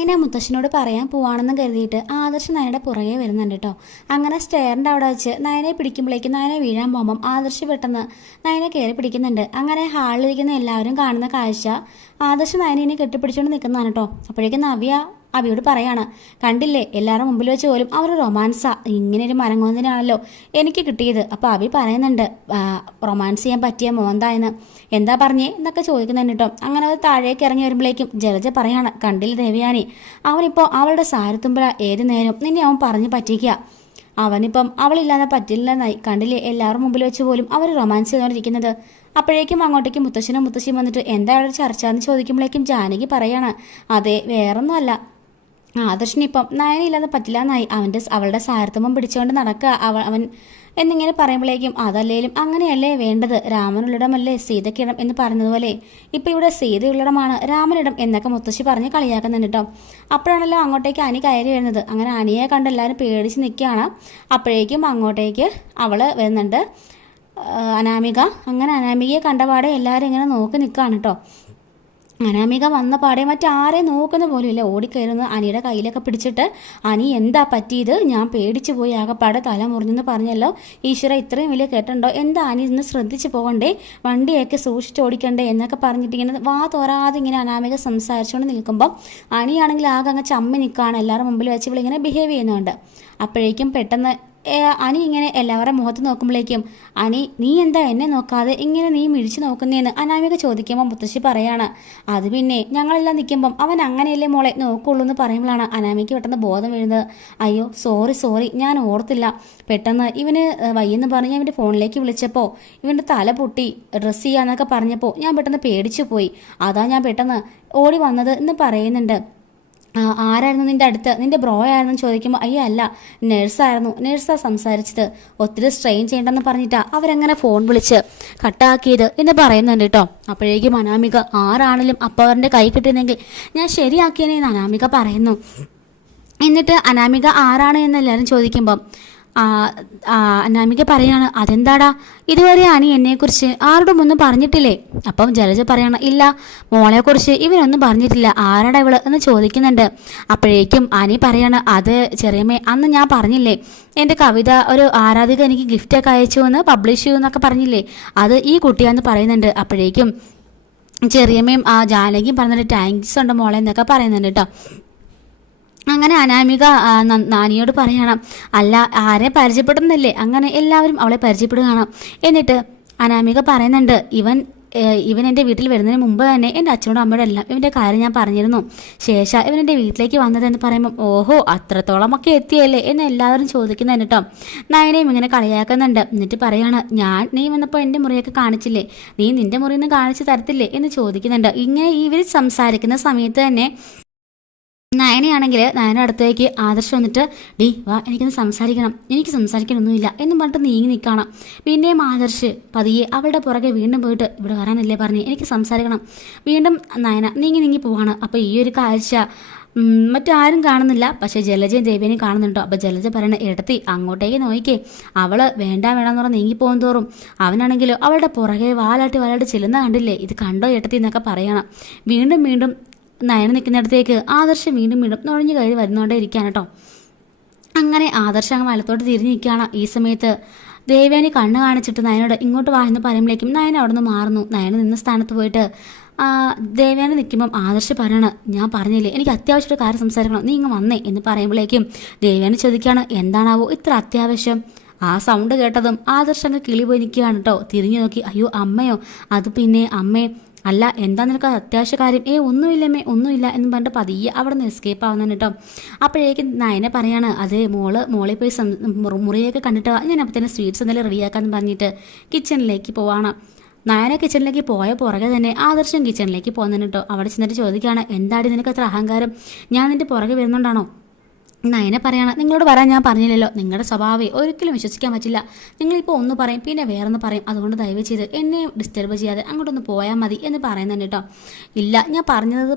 നയന മുത്തശ്ശനോട് പറയാൻ പോവാണെന്ന് കരുതിയിട്ട് ആദർശ് നയനയുടെ പുറകെ വരുന്നുണ്ട് കേട്ടോ. അങ്ങനെ സ്റ്റെയറിൻ്റെ അവിടെ വെച്ച് നയനെ പിടിക്കുമ്പോഴേക്കും നയനെ വീഴാൻ പോകുമ്പം ആദർശ് പെട്ടെന്ന് നയനെ കയറി പിടിക്കുന്നുണ്ട്. അങ്ങനെ ഹാളിലിരിക്കുന്ന എല്ലാവരും കാണുന്ന കാഴ്ച ആദർശ് നയനെ കെട്ടിപ്പിടിച്ചുകൊണ്ട് നിൽക്കുന്നതാണ് കേട്ടോ. അപ്പോഴേക്കും നവ്യ അവിയോട് പറയാണ്, കണ്ടില്ലേ എല്ലാവരും മുമ്പിൽ വെച്ച് പോലും അവർ റൊമാൻസാ, ഇങ്ങനെ ഒരു മരങ്ങോന്നിനാണല്ലോ എനിക്ക് കിട്ടിയത്. അപ്പോൾ അവി പറയുന്നുണ്ട് റൊമാൻസ് ചെയ്യാൻ പറ്റിയ മോന്തായെന്ന്. എന്താ പറഞ്ഞേ എന്നൊക്കെ ചോദിക്കുന്നുണ്ട് കേട്ടോ. അങ്ങനെ അത് താഴേക്ക് ഇറങ്ങി വരുമ്പോഴേക്കും ജലജ പറയാണ്, കണ്ടില്ല ദേവയാനി, അവനിപ്പോൾ അവളുടെ സാരത്തുമ്പഴ ഏത് നേരം നിന്നെ അവൻ പറഞ്ഞു പറ്റിക്കുക. അവനിപ്പം അവളില്ലാതെ പറ്റില്ലെന്നായി. കണ്ടില്ലേ എല്ലാവരും മുമ്പിൽ വെച്ച് പോലും അവർ റൊമാൻസ് ചെയ്തുകൊണ്ടിരിക്കുന്നത്. അപ്പോഴേക്കും അങ്ങോട്ടേക്ക് മുത്തശ്ശനും മുത്തശ്ശിയും വന്നിട്ട് എന്താ അവിടെ ചർച്ച എന്ന് ചോദിക്കുമ്പോഴേക്കും ജാനകി പറയാണ്, അതെ വേറൊന്നുമല്ല, ആദർശിനിപ്പം നയനില്ലാതെ പറ്റില്ല എന്നായി. അവളുടെ സാരത്വം പിടിച്ചുകൊണ്ട് നടക്കുക അവൻ എന്നിങ്ങനെ പറയുമ്പോഴേക്കും അതല്ലേലും അങ്ങനെയല്ലേ വേണ്ടത്, രാമനുള്ളിടമല്ലേ സീതയ്ക്കിടം എന്ന് പറഞ്ഞതുപോലെ ഇപ്പം ഇവിടെ സീതയുള്ളിടമാണ് രാമനിടം എന്നൊക്കെ മുത്തശ്ശി പറഞ്ഞ് കളിയാക്കുന്നുണ്ട് കേട്ടോ. അപ്പോഴാണല്ലോ അങ്ങോട്ടേക്ക് അനി കയറി വരുന്നത്. അങ്ങനെ അനിയെ കണ്ട് എല്ലാവരും പേടിച്ച് നിൽക്കുകയാണ്. അപ്പോഴേക്കും അങ്ങോട്ടേക്ക് അവൾ വരുന്നുണ്ട്, അനാമിക. അങ്ങനെ അനാമികയെ കണ്ടപാടെ എല്ലാവരും ഇങ്ങനെ നോക്കി നിൽക്കുകയാണ് കേട്ടോ. അനാമിക വന്ന പാടെ മറ്റാരെയും നോക്കുന്ന പോലും ഇല്ല. ഓടിക്കയറുന്ന അനിയുടെ കയ്യിലൊക്കെ പിടിച്ചിട്ട്, അനി എന്താ പറ്റിയത്, ഞാൻ പേടിച്ചു പോയി, ആകെപ്പാടെ തല മുറിഞ്ഞെന്ന് പറഞ്ഞല്ലോ, ഈശ്വര ഇത്രയും വലിയ കേട്ടുണ്ടോ, എന്താ അനി ഇന്ന് ശ്രദ്ധിച്ചു പോകണ്ടേ, വണ്ടിയൊക്കെ സൂക്ഷിച്ചോടിക്കണ്ടേ എന്നൊക്കെ പറഞ്ഞിട്ട് ഇങ്ങനെ വാ തോരാതെ ഇങ്ങനെ അനാമിക സംസാരിച്ചുകൊണ്ട് നിൽക്കുമ്പോൾ അനിയാണെങ്കിൽ ആകെ അങ്ങ് ചമ്മി നിൽക്കുകയാണ്. എല്ലാവരും മുമ്പിൽ വെച്ച് ഇവളിങ്ങനെ ബിഹേവ് ചെയ്യുന്നുണ്ട്. അപ്പോഴേക്കും പെട്ടെന്ന് അനി ഇങ്ങനെ എല്ലാവരുടെ മുഖത്ത് നോക്കുമ്പോഴേക്കും, അനി നീ എന്താ എന്നെ നോക്കാതെ ഇങ്ങനെ നീ മിഴിച്ച് നോക്കുന്നേന്ന് അനാമിക ചോദിക്കുമ്പോൾ മുത്തശ്ശി പറയാണ്, അത് പിന്നെ ഞങ്ങളെല്ലാം നിൽക്കുമ്പം അവൻ അങ്ങനെയല്ലേ മോളെ നോക്കുള്ളൂ എന്ന് പറയുമ്പോഴാണ് അനാമിക്ക് പെട്ടെന്ന് ബോധം വീഴുന്നത്. അയ്യോ സോറി ഞാൻ ഓർത്തില്ല, പെട്ടെന്ന് ഇവന് വയ്യെന്ന് പറഞ്ഞ് ഇവൻ്റെ ഫോണിലേക്ക് വിളിച്ചപ്പോൾ ഇവൻ്റെ തല പൊട്ടി ഡ്രസ്സ് ചെയ്യാന്നൊക്കെ പറഞ്ഞപ്പോൾ ഞാൻ പെട്ടെന്ന് പേടിച്ചു പോയി, അതാ ഞാൻ പെട്ടെന്ന് ഓടി വന്നത് എന്ന് പറയുന്നുണ്ട്. ആരായിരുന്നു നിൻ്റെ അടുത്ത്, നിൻ്റെ ബ്രോ ആയിരുന്നു ചോദിക്കുമ്പോൾ അയ്യോ അല്ല നേഴ്സാണ് സംസാരിച്ചത്, ഒത്തിരി സ്ട്രെയിൻ ചെയ്യണ്ടെന്ന് പറഞ്ഞിട്ടാ അവരങ്ങനെ ഫോൺ വിളിച്ച് കട്ടാക്കിയത് എന്ന് പറയുന്നുണ്ട് കേട്ടോ. അപ്പോഴേക്കും അനാമിക ആരാണെങ്കിലും അപ്പോൾ അവരുടെ കൈ കിട്ടുന്നെങ്കിൽ ഞാൻ ശരിയാക്കിയനെന്ന് അനാമിക പറയുന്നു. എന്നിട്ട് അനാമിക ആരാണ് എന്ന് എല്ലാവരും ചോദിക്കുമ്പം അനാമിക പറയാണ്, അതെന്താടാ ഇതുവരെ അനി എന്നെക്കുറിച്ച് ആരോടും ഒന്നും പറഞ്ഞിട്ടില്ലേ? അപ്പം ജലജ പറയാണ്, ഇല്ല മോളെക്കുറിച്ച് ഇവരൊന്നും പറഞ്ഞിട്ടില്ല, ആരാടാ ഇവള് എന്ന് ചോദിക്കുന്നുണ്ട്. അപ്പോഴേക്കും അനി പറയാണ്, അത് ചെറിയമ്മേ അന്ന് ഞാൻ പറഞ്ഞില്ലേ എൻ്റെ കവിത ഒരു ആരാധിക എനിക്ക് ഗിഫ്റ്റൊക്കെ അയച്ചു എന്ന് പബ്ലിഷ് ചെയ്യുമെന്നൊക്കെ പറഞ്ഞില്ലേ, അത് ഈ കുട്ടിയാന്ന് പറയുന്നുണ്ട്. അപ്പോഴേക്കും ചെറിയമ്മയും ജാനകിയും പറഞ്ഞിട്ട് താങ്ക്സ് ഉണ്ട് മോളെ എന്നൊക്കെ പറയുന്നുണ്ട് കേട്ടോ. അങ്ങനെ അനാമിക നാനിയോട് പറയണം, അല്ല ആരെ പരിചയപ്പെടുന്നില്ലേ, അങ്ങനെ എല്ലാവരും അവളെ പരിചയപ്പെടുകയാണ്. എന്നിട്ട് അനാമിക പറയുന്നുണ്ട്, ഇവൻ എൻ്റെ വീട്ടിൽ വരുന്നതിന് മുമ്പ് തന്നെ എൻ്റെ അച്ഛനോടും അമ്മയോടും എല്ലാം ഇവൻ്റെ കാര്യം ഞാൻ പറഞ്ഞിരുന്നു, ശേഷം ഇവൻ എൻ്റെ വീട്ടിലേക്ക് വന്നതെന്ന് പറയുമ്പം ഓഹോ അത്രത്തോളമൊക്കെ എത്തിയല്ലേ എന്ന് എല്ലാവരും ചോദിക്കുന്നുണ്ട് കേട്ടോ. നയനയും ഇങ്ങനെ കളിയാക്കുന്നുണ്ട്. എന്നിട്ട് പറയാണ്, നീ വന്നപ്പോൾ എൻ്റെ മുറിയൊക്കെ കാണിച്ചില്ലേ, നീ നിൻ്റെ മുറിയിൽ നിന്ന് കാണിച്ചു തരത്തില്ലേ എന്ന് ചോദിക്കുന്നുണ്ട്. ഇങ്ങനെ ഇവർ സംസാരിക്കുന്ന സമയത്ത് തന്നെ നയനയാണെങ്കിൽ നയനയുടെ അടുത്തേക്ക് ആദർശ് വന്നിട്ട്, ഡീ വാ എനിക്കൊന്ന് സംസാരിക്കണം, എനിക്ക് സംസാരിക്കാനൊന്നുമില്ല എന്നും പറഞ്ഞിട്ട് നീങ്ങി നിൽക്കണം. പിന്നെയും ആദർശ് പതിയെ അവളുടെ പുറകെ വീണ്ടും പോയിട്ട്, ഇവിടെ വരാനല്ലേ പറഞ്ഞ് എനിക്ക് സംസാരിക്കണം. വീണ്ടും നയന നീങ്ങി പോവാണ്. അപ്പോൾ ഈ ഒരു കാഴ്ച മറ്റാരും കാണുന്നില്ല, പക്ഷേ ജലജയും ദേവേനെയും കാണുന്നുണ്ടോ. അപ്പോൾ ജലജ പറയണ, എടുത്തി അങ്ങോട്ടേക്ക് നോക്കിക്കേ, അവൾ വേണ്ടാന്ന് പറഞ്ഞ് നീങ്ങിപ്പോകും തോറും അവനാണെങ്കിലോ അവളുടെ പുറകെ വാലാട്ടി ചെല്ലുന്ന കണ്ടില്ലേ, ഇത് കണ്ടോ എടുത്തി എന്നൊക്കെ പറയണം. വീണ്ടും നയന നിൽക്കുന്നിടത്തേക്ക് ആദർശം വീണ്ടും നുഴഞ്ഞു കയറി വരുന്നോണ്ടേ ഇരിക്കുകയാണ് കേട്ടോ. അങ്ങനെ ആദർശം അങ്ങ് വലത്തോട്ട് തിരിഞ്ഞ് നിൽക്കുകയാണ്. ഈ സമയത്ത് ദേവയാനി കണ്ണ് കാണിച്ചിട്ട് നയനോട് ഇങ്ങോട്ട് വാ എന്ന് പറയുമ്പോഴേക്കും നയന അവിടെ നിന്ന് മാറുന്നു. നയന നിന്ന സ്ഥാനത്ത് പോയിട്ട് ദേവയാനി നിൽക്കുമ്പം ആദർശ് പറയണം, ഞാൻ പറഞ്ഞില്ലേ എനിക്ക് അത്യാവശ്യം ഒരു കാര്യം സംസാരിക്കണം, നീ ഇങ്ങ് വന്നേ എന്ന് പറയുമ്പോഴേക്കും ദേവയാനി ചോദിക്കുകയാണ്, എന്താണാവോ ഇത്ര അത്യാവശ്യം? ആ സൗണ്ട് കേട്ടതും ആദർശ് അങ്ങ് കിളി പോയി നിൽക്കുകയാണ് കേട്ടോ. തിരിഞ്ഞു നോക്കി, അയ്യോ അമ്മയോ, അത് പിന്നെ അമ്മേ അല്ല എന്താ നിനക്ക് അത്യാവശ്യ കാര്യം? ഒന്നുമില്ലമ്മേ ഒന്നുമില്ല എന്ന് പറഞ്ഞിട്ട് പതിയെ അവിടെ നിന്ന് എസ്കേപ്പ് ആവുന്നതാണ് കേട്ടോ. അപ്പോഴേക്കും നയനെ പറയാണ്, അതെ മോളെ പോയി മുറിയൊക്കെ കണ്ടിട്ട് ഞാൻ അപ്പോൾ തന്നെ സ്വീറ്റ്സ് എന്തെങ്കിലും റെഡിയാക്കാന്ന് പറഞ്ഞിട്ട് കിച്ചണിലേക്ക് പോവാണ്. നയന കിച്ചണിലേക്ക് പോയ പുറകെ തന്നെ ആദർശം കിച്ചണിലേക്ക് പോകുന്നതാണ് കേട്ടോ. അവിടെ ചെന്നിട്ട് ചോദിക്കുകയാണ്, എന്താടി നിനക്ക് അത്ര അഹങ്കാരം, ഞാൻ നിൻ്റെ പുറകെ വരുന്നുണ്ടാണോ? നയനെ പറയാണ്, നിങ്ങളോട് വരാൻ ഞാൻ പറഞ്ഞില്ലല്ലോ, നിങ്ങളുടെ സ്വഭാവം ഒരിക്കലും വിശ്വസിക്കാൻ പറ്റില്ല, നിങ്ങളിപ്പോൾ ഒന്ന് പറയും പിന്നെ വേറൊന്ന് പറയും, അതുകൊണ്ട് ദയവ് ചെയ്ത് എന്നെ ഡിസ്റ്റർബ് ചെയ്യാതെ അങ്ങോട്ടൊന്ന് പോയാൽ മതി എന്ന് പറയുന്നുണ്ട് കേട്ടോ. ഇല്ല ഞാൻ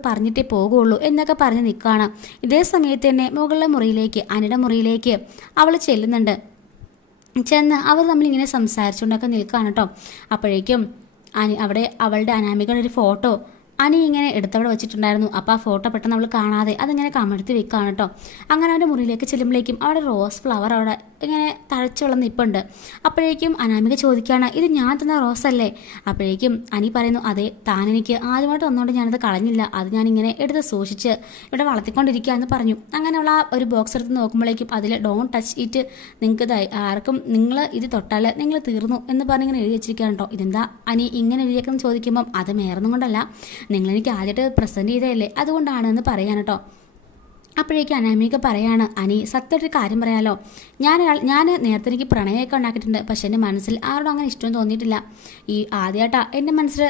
പറഞ്ഞിട്ടേ പോകുള്ളൂ എന്നൊക്കെ പറഞ്ഞ് നിൽക്കുകയാണ്. ഇതേ സമയത്ത് തന്നെ മുകളിലെ മുറിയിലേക്ക് അനിയുടെ മുറിയിലേക്ക് അവൾ ചെല്ലുന്നുണ്ട്. അവർ തമ്മിലിങ്ങനെ സംസാരിച്ചുകൊണ്ടൊക്കെ നിൽക്കുകയാണ് കേട്ടോ. അപ്പോഴേക്കും അവിടെ അവളുടെ അനാമികയുടെ ഒരു ഫോട്ടോ അനി ഇങ്ങനെ എടുത്തവിടെ വെച്ചിട്ടുണ്ടായിരുന്നു. അപ്പോൾ ആ ഫോട്ടോ പെട്ടെന്ന് അവൾ കാണാതെ അതിങ്ങനെ കമഴ്ത്തി വെക്കുകയാണ് കേട്ടോ. അങ്ങനെ അവൻ്റെ മുറിയിലേക്ക് ചെല്ലുമ്പോഴേക്കും അവിടെ റോസ് ഫ്ലവർ അവിടെ ഇങ്ങനെ തഴച്ചു വളർന്ന് നിൽപ്പുണ്ട്. അപ്പോഴേക്കും അനാമിക ചോദിക്കുകയാണ്, ഇത് ഞാൻ തന്ന റോസ് അല്ലേ? അപ്പോഴേക്കും അനി പറയുന്നു, അതെ, താൻ എനിക്ക് ആദ്യമായിട്ട് വന്നുകൊണ്ട് ഞാനത് കളഞ്ഞില്ല, അത് ഞാനിങ്ങനെ എടുത്ത് സൂക്ഷിച്ച് ഇവിടെ വളർത്തിക്കൊണ്ടിരിക്കുക എന്ന് പറഞ്ഞു. അങ്ങനെ അവൾ ആ ഒരു ബോക്സ് എടുത്ത് നോക്കുമ്പോഴേക്കും അതിൽ ഡോണ്ട് ടച്ച് ഇറ്റ്, നിങ്ങൾക്ക് ആർക്കും നിങ്ങൾ ഇത് തൊട്ടാൽ നിങ്ങൾ തീർന്നു എന്ന് പറഞ്ഞിങ്ങനെ എഴുതി വെച്ചിരിക്കുകയാണ് കേട്ടോ. ഇതെന്താ അനി ഇങ്ങനെ എഴുതിയേക്കെന്ന് ചോദിക്കുമ്പം അത് മേറൊന്നും കൊണ്ടല്ല, നിങ്ങളെനിക്ക് ആദ്യമായിട്ട് പ്രസൻറ്റ് ചെയ്തതല്ലേ, അതുകൊണ്ടാണ് എന്ന് പറയാൻ കേട്ടോ. അപ്പോഴേക്കും അനാമിക പറയാണ്, അനി സത്യമായിട്ടൊരു കാര്യം പറയാലോ, ഞാൻ നേരത്തെ എനിക്ക് പ്രണയമൊക്കെ ഉണ്ടാക്കിയിട്ടുണ്ട്, പക്ഷെ എൻ്റെ മനസ്സിൽ ആരോടും അങ്ങനെ ഇഷ്ടം തോന്നിയിട്ടില്ല. ഈ ആദ്യമായിട്ടാണ് എൻ്റെ മനസ്സിൽ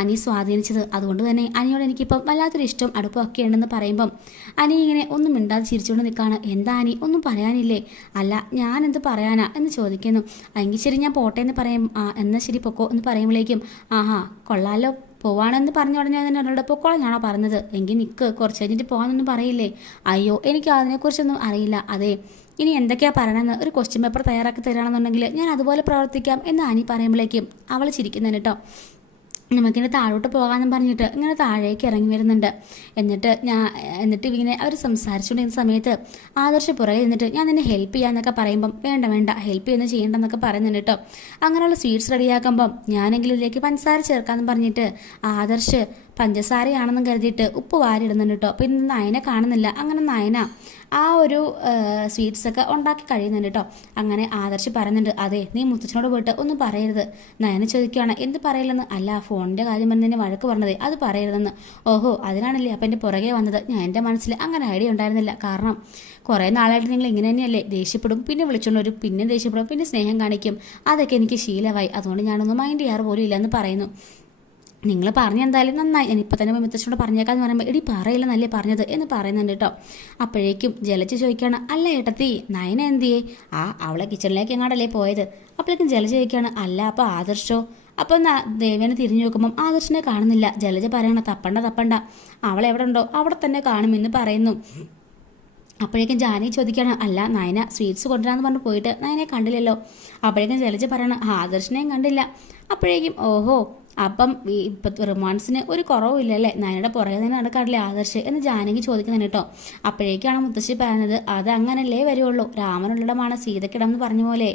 അനി സ്വാധീനിച്ചത്. അതുകൊണ്ട് തന്നെ അനിയോട് എനിക്കിപ്പം വല്ലാത്തൊരു ഇഷ്ടം അടുപ്പമൊക്കെ ഉണ്ടെന്ന് പറയുമ്പം അനി ഇങ്ങനെ ഒന്നും മിണ്ടാതെ ചിരിച്ചുകൊണ്ട് നിൽക്കുകയാണ്. എന്താ അനി, ഒന്നും പറയാനില്ലേ? അല്ല, ഞാൻ എന്ത് പറയാനാ എന്ന് ചോദിക്കുന്നു. എങ്കിൽ ശരി, ഞാൻ പോട്ടെ എന്ന് പറയും. എന്നാൽ ശരി പൊക്കോ എന്ന് പറയുമ്പോഴേക്കും, ആഹാ കൊള്ളാലോ, പോവാണെന്ന് പറഞ്ഞ ഉടനെ തന്നെ ഒരാളുടെ പൊക്കോളം ഞാനോ പറഞ്ഞത്, എങ്കിൽ നിൽക്ക്, കുറച്ച് കഴിഞ്ഞിട്ട് പോകാനൊന്നും പറയില്ലേ? അയ്യോ, എനിക്ക് അതിനെക്കുറിച്ചൊന്നും അറിയില്ല. അതെ, ഇനി എന്തൊക്കെയാണ് പറയണമെന്ന് ഒരു ക്വസ്റ്റ്യൻ പേപ്പർ തയ്യാറാക്കി തരികയാണെന്നുണ്ടെങ്കിൽ ഞാൻ അതുപോലെ പ്രവർത്തിക്കാം എന്ന് അനി പറയുമ്പോഴേക്കും അവൾ ചിരിക്കുന്നുണ്ട് കേട്ടോ. നമുക്കിങ്ങനെ താഴോട്ട് പോകാമെന്നും പറഞ്ഞിട്ട് ഇങ്ങനെ താഴേക്ക് ഇറങ്ങി വരുന്നുണ്ട്. എന്നിട്ട് ഇങ്ങനെ അവർ സംസാരിച്ചുകൊണ്ടിരുന്ന സമയത്ത് ആദർശ് പുറകെ നിന്നിട്ട് ഞാൻ നിന്നെ ഹെൽപ്പ് ചെയ്യാന്നൊക്കെ പറയുമ്പം വേണ്ട ഹെൽപ്പ് ചെയ്യുന്ന ചെയ്യേണ്ടെന്നൊക്കെ പറയുന്നുണ്ട് കേട്ടോ. അങ്ങനെയുള്ള സ്വീറ്റ്സ് റെഡിയാക്കുമ്പം ഞാനെങ്കിലും ഇതിലേക്ക് പഞ്ചസാര ചേർക്കാമെന്ന് പറഞ്ഞിട്ട് ആദർശ് പഞ്ചസാരയാണെന്നും കരുതിയിട്ട് ഉപ്പ് വാരിടുന്നുണ്ട് കേട്ടോ. അപ്പോൾ ഇന്ന് നയനെ കാണുന്നില്ല. അങ്ങനെ നയന ആ ഒരു സ്വീറ്റ്സൊക്കെ ഉണ്ടാക്കി കഴിയുന്നുണ്ട് കേട്ടോ. അങ്ങനെ ആദർശ് പറയുന്നുണ്ട്, അതെ, നീ മുത്തച്ഛനോട് പോയിട്ട് ഒന്നും പറയരുത്. നയനെ ചോദിക്കുകയാണ്, എന്ത് പറയില്ലെന്ന്? അല്ല, ഫോണിൻ്റെ കാര്യം പറഞ്ഞതിന് വഴക്ക് പറഞ്ഞതേ, അത് പറയരുതെന്ന്. ഓഹോ, അതിനാണല്ലേ അപ്പം എൻ്റെ പുറകെ വന്നത്. ഞാൻ എൻ്റെ മനസ്സിൽ അങ്ങനെ ഐഡിയ ഉണ്ടായിരുന്നില്ല. കാരണം കുറേ നാളായിട്ട് നിങ്ങൾ ഇങ്ങനെ തന്നെയല്ലേ, ദേഷ്യപ്പെടും, പിന്നെ വിളിച്ചുകൊണ്ട് വരും, പിന്നെ ദേഷ്യപ്പെടും, പിന്നെ സ്നേഹം കാണിക്കും. അതൊക്കെ എനിക്ക് ശീലമായി. അതുകൊണ്ട് ഞാനൊന്നും മൈൻഡ് ചെയ്യാറ് പോലും ഇല്ലെന്ന് പറയുന്നു. നിങ്ങൾ പറഞ്ഞെന്തായാലും നന്നായി, ഞാനിപ്പോൾ തന്നെ മുത്തച്ഛനോട് പറഞ്ഞേക്കാന്ന് പറയുമ്പോൾ എടി പറയില്ല നല്ലേ പറഞ്ഞത് എന്ന് പറയുന്നുണ്ട് കേട്ടോ. അപ്പോഴേക്കും ജലജ ചോദിക്കുകയാണ്, അല്ല ഏട്ടത്തി, നയന എന്തിയേ? അവളെ കിച്ചണിലേക്ക് എങ്ങാടല്ലേ പോയത്? അപ്പോഴേക്കും ജലജ ചോദിക്കുകയാണ്, അല്ല അപ്പോൾ ആദർശോ? അപ്പം ദേവേനെ തിരിഞ്ഞു നോക്കുമ്പം ആദർശിനെ കാണുന്നില്ല. ജലജ പറയണ, തപ്പണ്ട, അവളെവിടെ ഉണ്ടോ അവിടെ തന്നെ കാണുമെന്ന് പറയുന്നു. അപ്പോഴേക്കും ജാനി ചോദിക്കണം, അല്ല നയന സ്വീറ്റ്സ് കൊണ്ടുവരാന്ന് പറഞ്ഞ് പോയിട്ട് നയനെ കണ്ടില്ലല്ലോ. അപ്പോഴേക്കും ജലജ പറയണം, ആദർശിനെയും കണ്ടില്ല. അപ്പോഴേക്കും ഓഹോ, അപ്പം ഇപ്പം റൊമാൻസിന് ഒരു കുറവില്ലല്ലേ, നയനയുടെ പുറകെ തന്നെ നടക്കാറില്ലേ ആദർശ് എന്ന് ജാനകി ചോദിക്കുന്നുണ്ട് കേട്ടോ. അപ്പോഴേക്കാണ് മുത്തശ്ശി പറയുന്നത്, അത് അങ്ങനല്ലേ വരുള്ളൂ, രാമനുള്ളിടമാണ് സീതക്കിടം എന്ന് പറഞ്ഞ പോലെ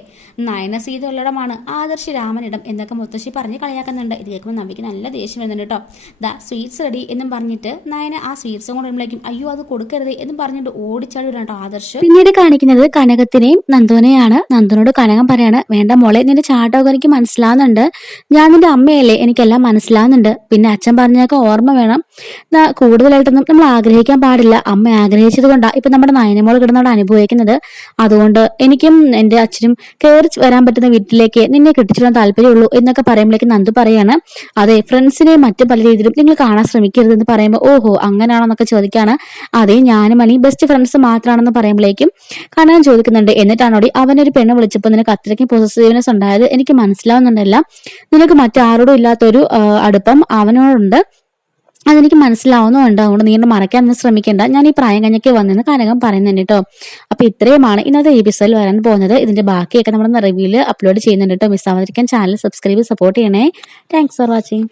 നയന സീത ഉള്ളിടമാണ്, ആദർശ് രാമനിടം എന്നൊക്കെ മുത്തശ്ശി പറഞ്ഞ് കളിയാക്കുന്നുണ്ട്. ഇത് കേൾക്കുമ്പോൾ നമ്പിക്ക് നല്ല ദേഷ്യം വരുന്നുണ്ട് കേട്ടോ. ദാ സ്വീറ്റ്സ് റെഡി എന്നും പറഞ്ഞിട്ട് നയന ആ സ്വീറ്റ്സും കൊണ്ട് വരുമ്പോഴേക്കും അയ്യോ അത് കൊടുക്കരുത് എന്നും പറഞ്ഞിട്ട് ഓടിച്ചാടി വരാം കേട്ടോ ആദർശ്. പിന്നീട് കാണിക്കുന്നത് കനകത്തിനെയും നന്ദുവിനെയാണ്. നന്ദനോട് കനകം പറയാണ്, വേണ്ട മോളെ, നിന്റെ ചാട്ടമൊക്കെ എനിക്ക് മനസ്സിലാവുന്നുണ്ട്, ഞാൻ നിന്റെ അമ്മയല്ലേ, എനിക്കെല്ലാം മനസ്സിലാവുന്നുണ്ട്. പിന്നെ അച്ഛൻ പറഞ്ഞൊക്കെ ഓർമ്മ വേണം, കൂടുതലായിട്ടൊന്നും നമ്മൾ ആഗ്രഹിക്കാൻ പാടില്ല. അമ്മ ആഗ്രഹിച്ചത് കൊണ്ടാണ് ഇപ്പൊ നമ്മുടെ നയനമോൾ കിടന്നവിടെ അനുഭവിക്കുന്നത്. അതുകൊണ്ട് എനിക്കും എൻ്റെ അച്ഛനും കയറി വരാൻ പറ്റുന്ന വീട്ടിലേക്ക് നിന്നെ കെട്ടിച്ചിടാൻ താല്പര്യമുള്ളൂ എന്നൊക്കെ പറയുമ്പോഴേക്കും നന്ദു പറയാണ്, അതെ, ഫ്രണ്ട്സിനെ മറ്റു പല രീതിയിലും നിങ്ങൾ കാണാൻ ശ്രമിക്കരുത് എന്ന് പറയുമ്പോൾ ഓഹോ അങ്ങനെയാണെന്നൊക്കെ ചോദിക്കാണ്. അതെ, ഞാനും അല്ലെങ്കിൽ ബെസ്റ്റ് ഫ്രണ്ട്സ് മാത്രമാണെന്ന് പറയുമ്പോഴേക്കും കനകൻ ചോദിക്കുന്നുണ്ട്, എന്നിട്ടാണോടി അവനൊരു പെണ്ണ് വിളിച്ചപ്പോൾ നിനക്ക് അത്രയ്ക്കും പോസസീവ്നെസ് ഉണ്ടായത്? എനിക്ക് മനസ്സിലാവുന്നുണ്ടല്ല, നിനക്ക് മറ്റാരോടും ഇല്ലാത്തൊരു അടുപ്പം അവനോടുണ്ട്, അതെനിക്ക് മനസ്സിലാവുന്നുണ്ട്. അതുകൊണ്ട് നീ മറയ്ക്കാനൊന്നും ശ്രമിക്കേണ്ട, ഞാൻ ഈ പ്രായം കഴിഞ്ഞൊക്കെ വന്നെന്ന് കനകം പറയുന്നുണ്ട് കേട്ടോ. അപ്പൊ ഇത്രയുമാണ് ഇന്നത്തെ എപ്പിസോഡിൽ വരാൻ പോകുന്നത്. ഇതിന്റെ ബാക്കിയൊക്കെ നമ്മുടെ റിവ്യൂല് അപ്ലോഡ് ചെയ്യുന്നുണ്ട് കേട്ടോ. മിസ് ആവാതിരിക്കാൻ ചാനൽ സബ്സ്ക്രൈബ് സപ്പോർട്ട് ചെയ്യണേ. Thanks for watching.